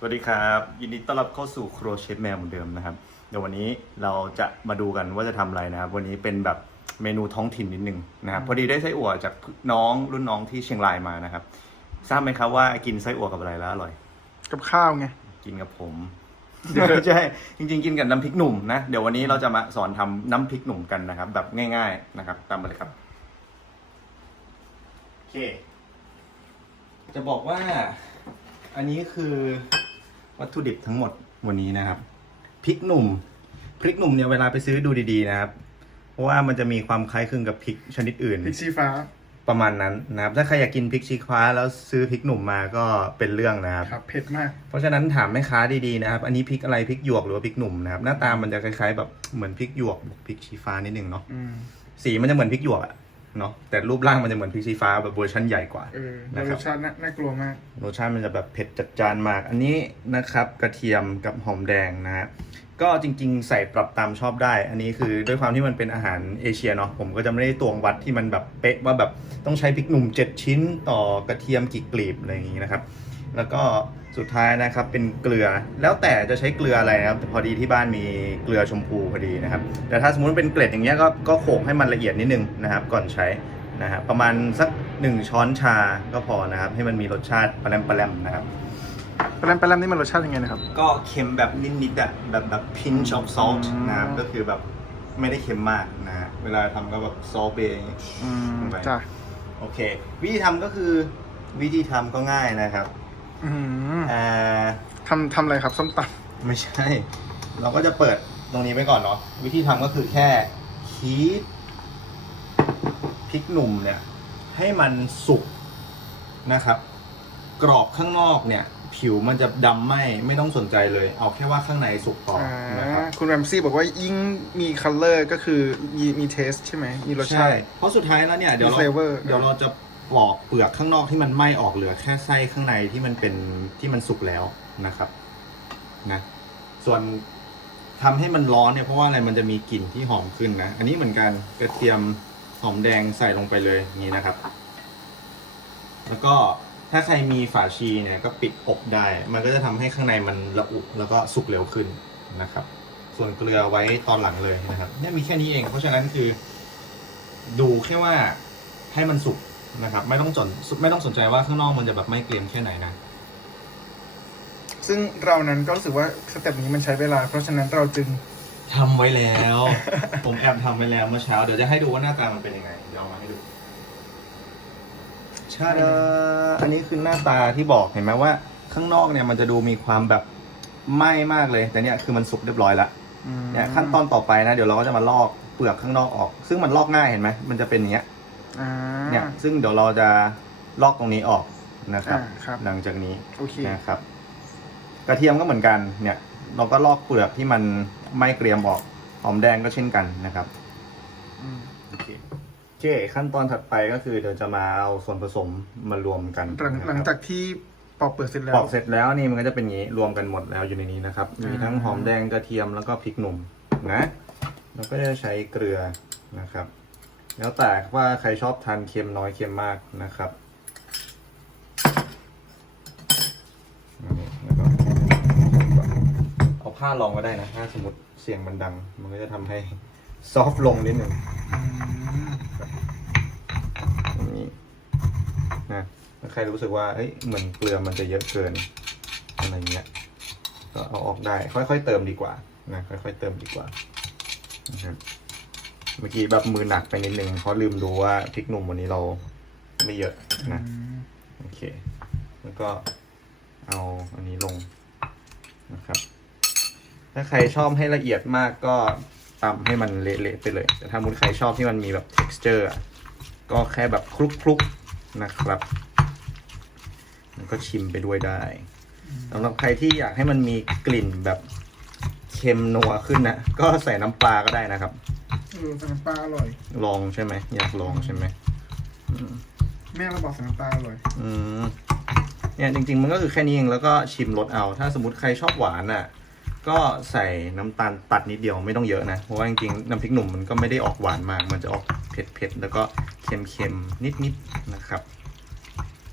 สวัสดีครับ ยินดีต้อนรับเข้าสู่ครัวเชฟแมวเหมือนเดิมนะครับ เดี๋ยววันนี้เราจะมาดูกันว่าจะทำอะไรนะครับ วันนี้เป็นแบบเมนูท้องถิ่นนิดนึงนะครับ พอดีได้ไส้อั่วจากน้องรุ่นน้องที่เชียงรายมานะครับ ทราบไหมครับว่ากินไส้อั่วกับอะไรแล้วอร่อย กับข้าวไง กินกับผมเดี๋ยวใช่จริง ๆ กินกับน้ำพริกหนุ่มนะ เดี๋ยววันนี้เราจะมาสอนทำน้ำพริกหนุ่มกันนะครับ แบบง่าย ๆนะครับ ตามมาเลยครับ โอเค จะบอกว่า อันนี้คือ วัตถุดิบทั้งหมดวันนี้นะครับพริกหนุ่มพริกหนุ่มเนี่ยเวลาไปซื้อดูดีๆนะครับ เพราะว่ามันจะมีความคล้ายคลึงกับพริกชนิดอื่น พริกชี้ฟ้า ประมาณนั้นนะครับ ถ้าใครอยากกินพริกชี้ฟ้าแล้วซื้อพริกหนุ่มมาก็เป็นเรื่องนะครับ ครับเผ็ดมาก เพราะฉะนั้นถามแม่ค้าดีๆนะครับ อันนี้พริกอะไรพริกหยวกหรือว่าพริกหนุ่มนะครับ หน้าตามันจะคล้ายๆ แบบเหมือนพริกหยวกบวกพริกชี้ฟ้านิดนึงเนาะ อืม สีมันจะเหมือนพริกหยวกอะ เนาะแต่รูปร่างมันจะเหมือนพริกชี้ฟ้าแบบเวอร์ชันใหญ่กว่า เออนะแล้วครรับสชาติน่าน่ากลัวมาก รสชาติมันจะแบบเผ็ดจัดจานมาก อันนี้นะครับกระเทียมกับหอมแดงนะฮะก็จริงๆ ใส่ปรับตามชอบได้ อันนี้คือด้วยความที่มันเป็นอาหารเอเชียเนาะผมก็จะไม่ได้ตวงวัดที่มันแบบเป๊ะว่าแบบต้องใช้พริกหนุ่ม 7 ชิ้นต่อกระเทียมกี่กลีบอะไรอย่างงี้นะครับ แล้วก็ สุดท้ายนะครับเป็นเกลือแล้วแต่จะใช้เกลืออะไรนะครับแต่พอดีที่บ้านมีเกลือชมพูพอดีนะครับ แต่ถ้าสมมติเป็นเกล็ดอย่างเงี้ยก็ก็โขลกให้มันละเอียดนิดนึงนะครับ ก่อนใช้นะครับประมาณสักหนึ่งช้อนชาก็พอนะครับ ให้มันมีรสชาติปลาแรมปลาแรมนะครับปลาแรมปลาแรมนี่มันรสชาติยังไงนะครับ ก็เค็มแบบนิดๆอะแบบแบบ pinch of salt อืมนะครับก็คือแบบไม่ได้เค็มมากนะฮะเวลาทำก็แบบ salt ไปอย่างงี้อืมลงไปจ้ะโอเค วิธีทำก็คือวิธีทำก็ง่ายนะครับ อืมอ่าทำทำอะไรครับส้มตไม่ใช่ เราก็จะเปิดตรงนี้ไว้ก่อนเนาะวิธีทำก็คือแค่คีบพริกหนุ่มเนี่ย ให้มันสุกนะครับ กรอบข้างนอกเนี่ย ผิวมันจะดำไหมไม่ต้องสนใจเลย เอาแค่ว่าข้างในสุกพอำอ่านะครับ คุณแรมซี่บอกว่ายิ่งมีคัลเลอร์ก็คือมีมีเทสใช่ไหมมีรสชาใช่ ติ เพราะสุดท้ายแล้วเนี่ยเดี๋ยวเรามี flavor เดี๋ยวเราจะ ปอกเปลือกข้างนอกที่มันไหม้ออกเหลือแค่ไส้ข้างในที่มันเป็นที่มันสุกแล้วนะครับนะส่วนทำให้มันร้อนเนี่ยเพราะว่าอะไรมันจะมีกลิ่นที่หอมขึ้นนะ อันนี้เหมือนกันกระเทียมหอมแดงใส่ลงไปเลยนี้นะครับ แล้วก็ถ้าใครมีฝาชีเนี่ยก็ปิดอบได้ มันก็จะทำให้ข้างในมันระอุแล้วก็สุกเร็วขึ้นนะครับ ส่วนเกลือไว้ตอนหลังเลยนะครับเนี่ยมีแค่นี้เอง เพราะฉะนั้นคือ ดูแค่ว่าให้มันสุก นะครับ ไม่ต้องสนไม่ต้องสนใจว่าข้างนอกมันจะแบบไม่เกรียมแค่ไหนนะ ซึ่งเรานั้นก็รู้สึกว่าสเต็ปนี้มันใช้เวลา เพราะฉะนั้นเราจึงทำไว้แล้ว ผมแอบทำไว้แล้วเมื่อเช้า เดี๋ยวจะให้ดูว่าหน้าตามันเป็นยังไง เดี๋ยวเอามาให้ดูชาดาอันนี้คือหน้าตาที่บอกเห็นไหมว่า ข้างนอกเนี่ยมันจะดูมีความแบบไหม้มากเลย แต่เนี่ยคือมันสุกเรียบร้อยแล้วอืมเนี่ยขั้นตอนต่อไปนะ เดี๋ยวเราก็จะมาลอกเปลือกข้างนอกออก ซึ่งมันลอกง่ายเห็นไหมมันจะเป็นอย่างเงี้ย อ่า เนี่ยซึ่งเดี๋ยวเราจะลอกตรงนี้ออกนะครับอ่าครับ หลังจากนี้โอเค นะครับ กระเทียมก็เหมือนกันเนี่ย เราก็ลอกเปลือกที่มันไม่เกรียมออกหอมแดงก็เช่นกันนะครับ อืม โอเคโอเคขั้นตอนถัดไปก็คือเดี๋ยวจะมาเอาส่วนผสมมารวมกันหลังนะครับหลังจากที่ปอกเปลือกเสร็จแล้ว ปอกเสร็จแล้วนี่มันก็จะเป็นอย่างนี้รวมกันหมดแล้วอยู่ในนี้นะครับ มีทั้งอ่าหอมแดงกระเทียมแล้วก็พริกหนุ่มนะแล้วก็จะใช้เกลือนะครับ แล้วแต่ว่าใครชอบทานเค็มน้อยเค็มมากนะครับเอาผ้ารองก็ได้นะ ถ้าสมมติเสียงมันดัง มันก็จะทำให้ซอฟต์ลงนิดหนึ่งนี้นะถ้าใครรู้สึกว่าเอ้ยเหมือนเกลือมันจะเยอะเกินอะไรเงี้ยก็เอาออกได้ ค่อยๆเติมดีกว่านะค่อยๆเติมดีกว่านะครับ เมื่อกี้แบบมือหนักไปนิดนึงเพราะลืมดูว่าพริกหนุ่มวันนี้เราไม่เยอะนะอืมโอเค แล้วก็เอาอันนี้ลงนะครับ ถ้าใครชอบให้ละเอียดมากก็ตำให้มันเละๆไปเลย แต่ถ้ามุดใครชอบที่มันมีแบบ texture อะก็แค่แบบคลุกๆนะครับแล้วก็ชิมไปด้วยได้สำหรับใครที่อยากให้มันมีกลิ่นแบบเค็มนัวขึ้นนะ ก็ใส่น้ำปลาก็ได้นะครับเออใส่น้ำปลาอร่อย ลองใช่ไหมอยากลองใช่ไหมอืมแม่เราบอกใส่น้ำปลาอร่อย อืมเนี่ยจริง ๆ มันก็คือแค่นี้เองแล้วก็ชิมรสเอา ถ้าสมมติใครชอบหวานอะ ก็ใส่น้ำตาลตัดนิดเดียวไม่ต้องเยอะนะ เพราะว่าจริงๆน้ำพริกหนุ่มมันก็ไม่ได้ออกหวานมาก มันจะออกเผ็ดๆแล้วก็เค็มๆนิดๆนะครับ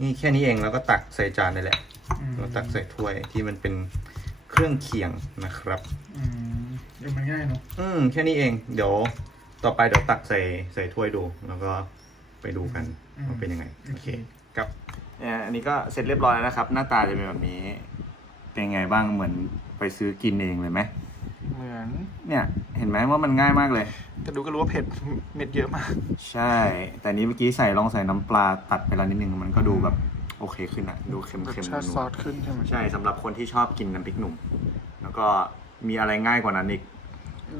นี่แค่นี้เองแล้วก็ตักใส่จานได้แหละอืมเราตักใส่ถ้วยที่มันเป็นเครื่องเคียงนะครับ อืมเดี๋ยวมันง่ายเนาะ อืมแค่นี้เอง เดี๋ยว ต่อไปเดี๋ยวตักใส่ใส่ถ้วยดู แล้วก็ไปดูกันว่าเป็นยังไง โอเคครับเนี่ยอันนี้ก็เสร็จเรียบร้อยแล้วนะครับ หน้าตาจะเป็นแบบนี้ เป็นไงบ้างเหมือนไปซื้อกินเองเลยไหมเหมือนเนี่ย เห็นไหมว่ามันง่ายมากเลย แต่ดูก็รู้ว่าเผ็ดเม็ดเยอะมาก ใช่ แต่นี้เมื่อกี้ใส่ลองใส่น้ำปลาตัดไปแล้วนิดนึงมันก็ดูแบบโอเคขึ้นอะดูเค็มรสเค็มชาติซอสขึ้นใช่ไหมใช่สำหรับคนที่ชอบกินน้ำพริกหนุ่ม แล้วก็มีอะไรง่ายกว่านั้นอีก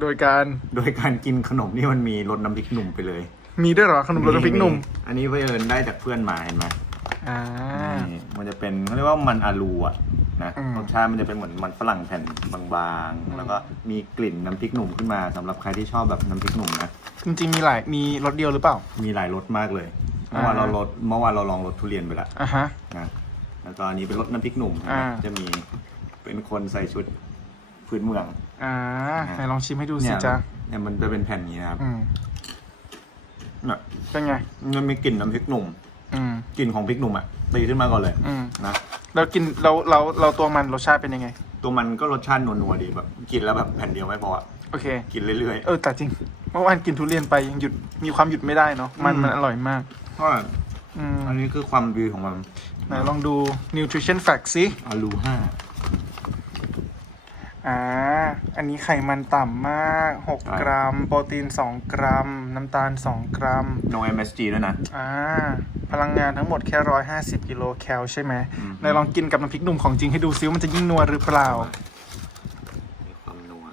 โดยการโดยการกินขนมที่มันมีรสน้ำพริกหนุ่มไปเลยมีด้วยเหรอขนมรสน้ำพริกหนุ่ม อันนี้เพื่อนได้จากเพื่อนมาเห็นไหมอ่านี่มันจะเป็นเขาเรียกว่ามันอาลูอะนะอืม รสชาติมันจะเป็นเหมือนมันฝรั่งแผ่นบางๆ แล้วก็มีกลิ่นน้ำพริกหนุ่มขึ้นมาสำหรับใครที่ชอบแบบน้ำพริกหนุ่มนะจริงๆมีหลายมีรสเดียวหรือเปล่า มีหลายรสมากเลยเมื่อวานอ่าเราลดเมื่อวานเราลองรสทุเรียนไปละอะฮะ นะแล้วก็อันนี้เป็นรสน้ำพริกหนุ่มอ่า จะมีเป็นคนใส่ชุด พื้นเมือง อ่าไหนลองชิมให้ดูสิเนี่ยจ๊ะเนี่ยมันจะเป็นแผ่นอย่างนี้นะครับอืมเนี่ยเป็นไง มันมีกลิ่นน้ำพริกหนุ่มอืม กลิ่นของพริกหนุ่มอะตีขึ้นมาก่อนเลยอืม นะแล้วกินเราเราเราตัวมันรสชาติเป็นยังไง ตัวมันก็รสชาตินัวๆดีแบบ กินแล้วแบบแผ่นเดียวไม่พออะโอเค กินเรื่อยเออแต่จริงเมื่อวานกินทุเรียนไปยังหยุดมีความหยุดไม่ได้เนาะมันอืมมันอร่อยมาก ๆก็อืมอันนี้คือความดีของมันไหนลองดู nutrition fact สิอาลูห้า อ่า อันนี้ไขมันต่ำมาก 6 กรัม โปรตีน 2 กรัม น้ำตาล 2 กรัมโน MSG ด้วยนะ อ่า พลังงานทั้งหมดแค่150กิโลแคลใช่ไหมอืมไหนลองกินกับน้ำพริกหนุ่มของจริงให้ดูซิว่ามันจะยิ่งนัวหรือเปล่า มีความนัว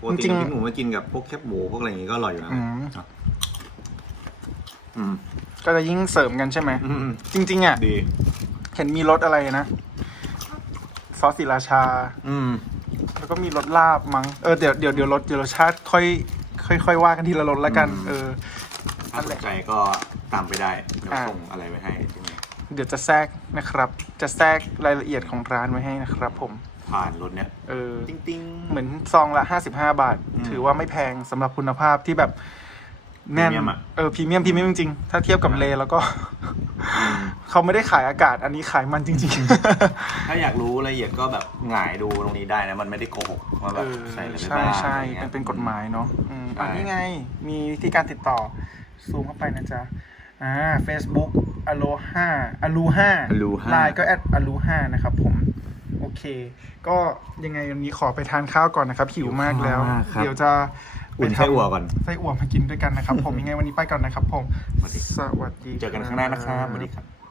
ปกจริติงๆน้ำพริกหนุ่มก็กินกับพวกแคบหมูพวกอะไรอย่างงี้ก็อร่อยอยู่นะอืมอะอืมก็จะยิ่งเสริมกันใช่ไหม อืมจริง ๆ อะ ดี เห็นมีรสอะไรนะ ซอสศิราชา อืม แล้วก็มีรสลาบมั้งเออเดี๋ยวเดี๋ยวเดี๋ยวรสเดี๋ยวรสชาติค่อยค่อยค่อยว่ากันทีละรสแล้วกันอืมเออ ถ้าสนใจก็ตามไปได้เดี๋ยวอ่า ส่งอะไรไว้ให้ที่นี่เดี๋ยวจะแทรกนะครับ จะแทรกรายละเอียดของร้านไว้ให้นะครับ ผม ผ่านรถเนี้ยเออ ติ้งติ้ง เหมือนซองละ 55 บาท อืม ถือว่าไม่แพงสำหรับคุณภาพที่แบบ แน่นพรีเมียมอะ เออพรีเมียมพรีเมียมจริงๆ ถ้าเทียบกับเลแล้วก็อืมเขาไม่ได้ขายอากาศ อันนี้ขายมันจริง ถ้าอยากรู้รายละเอียดก็แบบหงายดูตรงนี้ได้นะ มันไม่ได้โกหกว่าๆแบเอบอใส่อะไรไปใช่บ้างใช่อะไรงี้เป็ย นเป็นกฎหมายเนาะอืมใช่อันนี้ไง มีวิธีการติดต่อ ซูมเข้าไปนะจ๊ะ อ่า Facebook อโลห้าอลูห้า Aloha ไลน์ก็แอดอลูห้านะครับผม โอเค ก็ยังไงวันนี้ขอไปทานข้าวก่อนนะครับ หิวมากแล้ว หิวมากครับ เดี๋ยวจะ อุ่นไส้อั่วก่อน ไส้อั่วมากินด้วยกันนะครับ ผมยังไงวันนี้ไปก่อนนะครับผม สวัสดีสวัสดีเจอกันข้างหน้านะครับสวัสดีครับ